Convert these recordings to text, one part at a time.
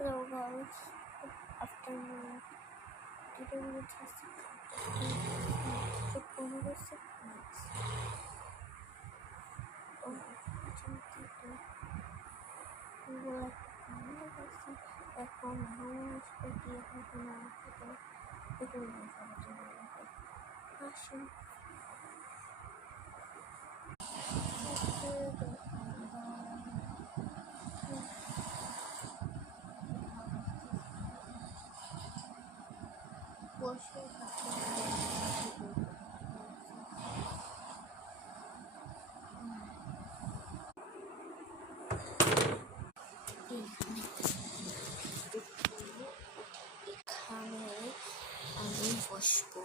Hello guys, good afternoon. Today we will test the Pomodoro sequence. Oh, we will like to এখন house পেটি এখন এগুলো আসুন বসে এখানে আমি বসবো।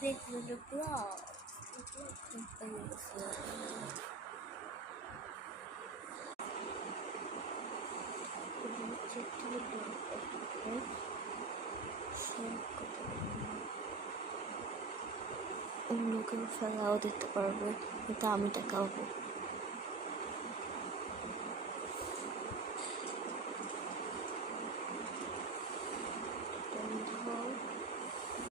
Big little block. অন্যকেও ফেলাও দিতে পারবে, কিন্তু আমি টাকাবো।